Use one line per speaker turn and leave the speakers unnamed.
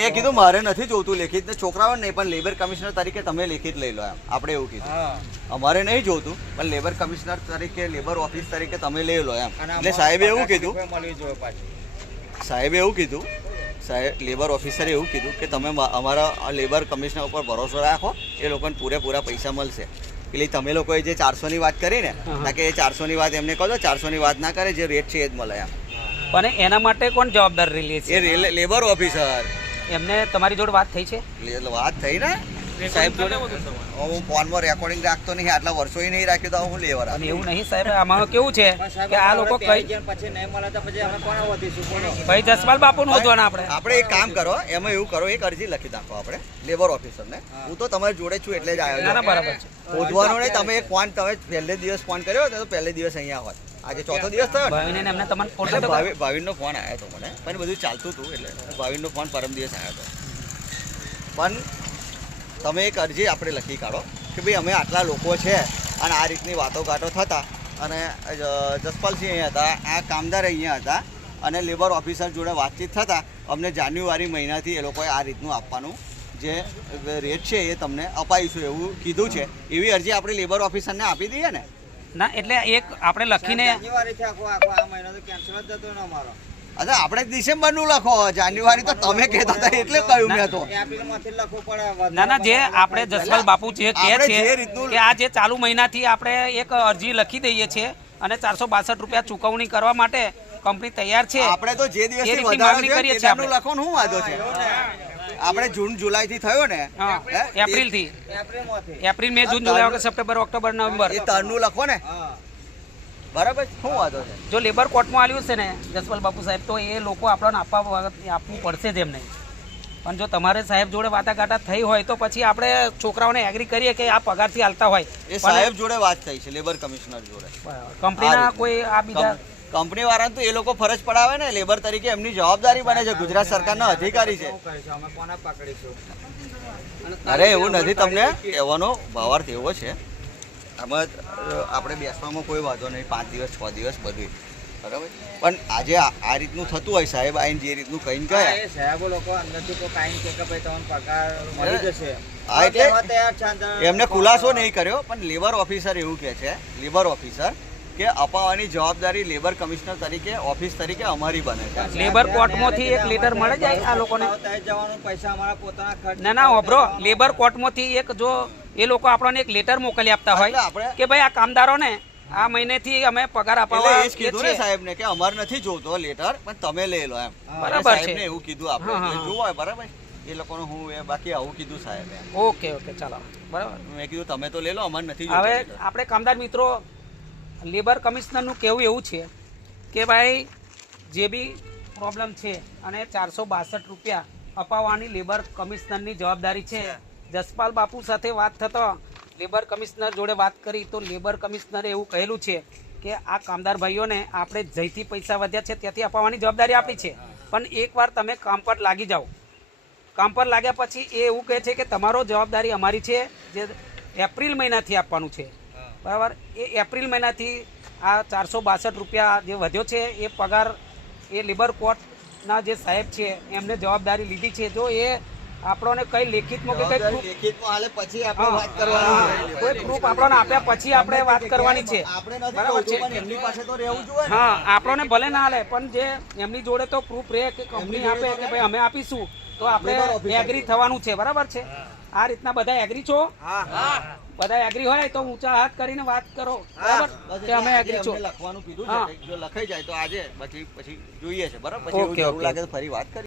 મેં કીધું મારે નથી જોતું લેખિત. ને છોકરાઓ નહીં પણ લેબર કમિશનર તરીકે તમે લેખિત લઈ લો એમ. આપણે એવું કીધું. અમારે નહીં જોતું પણ લેબર કમિશનર તરીકે લેબર ઓફિસ તરીકે તમે લઈ લો એમ. એટલે સાહેબે એવું કીધું સાહેબે એવું કીધું સાહેબ લેબર ઓફિસરે એવું કીધું કે તમે અમારા લેબર કમિશનર ઉપર ભરોસો રાખો એ લોકોને પૂરેપૂરા પૈસા મળશે. એટલે તમે લોકોએ જે ચારસોની વાત કરી ને કે એ ચારસોની વાત એમને કહો ચારસોની વાત ના કરે જે રેટ છે એ જ મળે એમ.
પણ એના માટે કોણ જવાબદાર રિલીઝ
એ
છે
રે- લેબર ઓફિસર
એમને તમારી જોડે વાત થઈ છે?
એટલે વાત થઈ ને? સાહેબ જોડે હું ફોનમાં રેકોર્ડિંગ રાખતો નહીં આટલા વર્ષોય નહીં રાખ્યું તો હું લેવા
અને એવું નહીં સાહેબ આમાં કેવું છે કે આ લોકો કઈ
પછી નહીં મળે તો પછી અમે કોણ વધીશું
ભાઈ જસપાલ બાપુ નું વધવાના આપણે.
આપણે એક કામ કરો એમાં એવું કરો એક અરજી લખી નાખો આપણે લેબર ઓફિસરને હું. તો તમારી જોડે છું એટલે જ
આવ્યો ના બરાબર છે.
શોધવાનો નહીં તમે એક ફોન તમે પહેલે દિવસ ફોન કર્યો તો પહેલે દિવસ અહીંયા હોત આજે ચોથો દિવસ થયો
ભાવિને એમને તમને ફોન
કર્યો
તો
ભાવિ ભાવિનનો ફોન આવ્યો હતો મને. પણ બધું ચાલતું હતું એટલે. ભાવિનનો ફોન પરમ દિવસ આવ્યો હતો. પણ તમે એક અરજી આપણે લખી કાઢો કે ભાઈ અમે આટલા લોકો છે અને આ રીતની વાતો ગાટો થતા અને જસપાલસિંહ અહીંયા હતા આ કામદાર અહીંયા હતા અને લેબર ઓફિસર જોડે વાતચીત થતા અમને જાન્યુઆરી મહિનાથી એ લોકોએ આ રીતનું આપવાનું જે રેટ છે એ તમને અપાઈશું એવું કીધું છે. એવી અરજી આપણે લેબર ઓફિસરને આપી દઈએ ને.
ના એટલે એક આપણે લખીને
જાન્યુઆરીથી આખો આખો આ મહિનો તો કેન્સલ જ જતો ને
આપણે લખો જાન્યુઆરી તો તમે કહેતા હતા એટલે કહ્યું મેં તો.
લખવું પડે
ના ના જે આપણે જસપાલ બાપુ જે કહે છે કે આ જે ચાલુ મહિનાથી આપણે એક અરજી લખી દઈએ છીએ અને ચારસો બાસઠ રૂપિયા ચૂકવણી કરવા માટે કંપની તૈયાર છે.
આપણે તો જે દિવસે
માંગણી કરીએ છીએ
લખો શું વાંધો છે. આપણે જૂન જુલાઈ થી થયો ને એપ્રિલથી
April May June July August September October November.
એ તરનું લખો ને. બરાબર? શું વાંધો છે?
જો લેબર કોર્ટમાં આવ્યું છે ને જસપાલ બાપુ સાહેબ તો એ લોકો આપણને આપવા વખત આપવું પડશે જ એમને. પણ જો તમારે સાહેબ જોડે વાટાઘાટા થઈ હોય તો પછી આપણે છોકરાઓને એગ્રી કરીએ કે આ પગારથી હાલતા હોય.
એ સાહેબ જોડે વાત થઈ છે લેબર કમિશનર જોડે.
કંપનીના કોઈ આ બીજા
કંપની વાળાને તો એ લોકો ફરજ પડાવે ને લેબર તરીકે એમની જવાબદારી બને છે. ગુજરાત સરકારના અધિકારી છે. અરે એવું નથી તમને કહેવાનો ભાવાર્થ એવો છે. આમાં આપણે બેસવામાં કોઈ વાંધો નહીં. પાંચ દિવસ છ દિવસ બધું બરાબર? પણ આજે આ રીતનું થતું હોય સાહેબ આઈને જે રીતનું કહીને
કહે
ગયા
સાહેબો લોકો અંદરથી કોઈ કાંઈ કે કે ભાઈ તમને પગાર મળી જશે.
હા, એટલે. એમને ખુલાસો નહીં કર્યો પણ લેબર ઓફિસર એવું કહે છે. લેબર ઓફિસર કે અપાવવાની જવાબદારી લેબર કમિશનર તરીકે ઓફિસ તરીકે અમારી બને છે.
લેબર કોર્ટમાંથી એક લેટર મળે જાય આ લોકોને?
જવાનું પૈસા અમારા પોતાના ખર્ચ
ના ના ઓબ્રો લેબર કોર્ટમાંથી એક જો એ લોકો આપણને એક લેટર મોકલી આપતા હોય કે ભાઈ આ કામદારોને આ મહિનેથી અમે પગાર આપવા
એ જ કીધું ને સાહેબ ને કે અમારે નથી જોતો લેટર પણ તમે લઈ લો એમ.
બરાબર
સાહેબ
છે.
એવું કીધું આપણે.
હા,
બરાબર? એ લોકોનું હું એ બાકી આવું કીધું સાહેબ.
ઓકે ઓકે ચાલો. બરાબર.
મેં કીધું તમે તો લઈ લો અમારે નથી
હવે આપણે કામદાર મિત્રો લેબર કમિશનરનું કહેવું એવું છે કે ભાઈ જે બી પ્રોબ્લેમ છે અને ચારસો બાસઠ રૂપિયા અપાવવાની લેબર કમિશનરની જવાબદારી છે. જસપાલ બાપુ સાથે વાત થતો લેબર કમિશનર જોડે વાત કરી તો લેબર કમિશનરે એવું કહેલું છે કે આ કામદાર ભાઈઓને આપણે જઈથી પૈસા વધ્યા છે ત્યાંથી અપાવવાની જવાબદારી આપી છે. પણ એકવાર તમે કામ પર લાગી જાઓ. કામ પર લાગ્યા પછી એ એવું કહે છે કે તમારો જવાબદારી અમારી છે જે એપ્રિલ મહિનાથી આપવાનું છે. બરાબર? એ એપ્રિલ મહિનાથી આ ચારસો બાસઠ રૂપિયા જે વધ્યો છે એ પગાર એ લેબર કોર્ટના જે સાહેબ છે એમને જવાબદારી લીધી છે. જો એ આપણને કઈ લેખિતમાં કે કઈ
લેખિતમાં હાલે પછી આપણે
હા,
વાત કરવાની
હા, કોઈ પ્રૂફ આપણને આપ્યા પછી આપણે વાત કરવાની છે. બરાબર છે
એમની પાસે તો રહેવું જોઈએ
હા આપણને ભલે ના હાલે પણ જે એમની જોડે તો પ્રૂફ રહે કે કંપની આપે કે ભાઈ અમે આપીશું તો આપણે એગ્રી થવાનું છે. બરાબર છે? આ રીતના બધા એગ્રી છો? બધા એગ્રી હોય તો ઊંચા હાથ કરીને વાત કરો. બરાબર? કે અમે એગ્રી છો.
લખવાનું કીધું. છે. જો લખાઈ જાય તો આજે પછી પછી જોઈએ છે. બરાબર? પછી એવું. લાગે તો ફરી વાત કરીએ.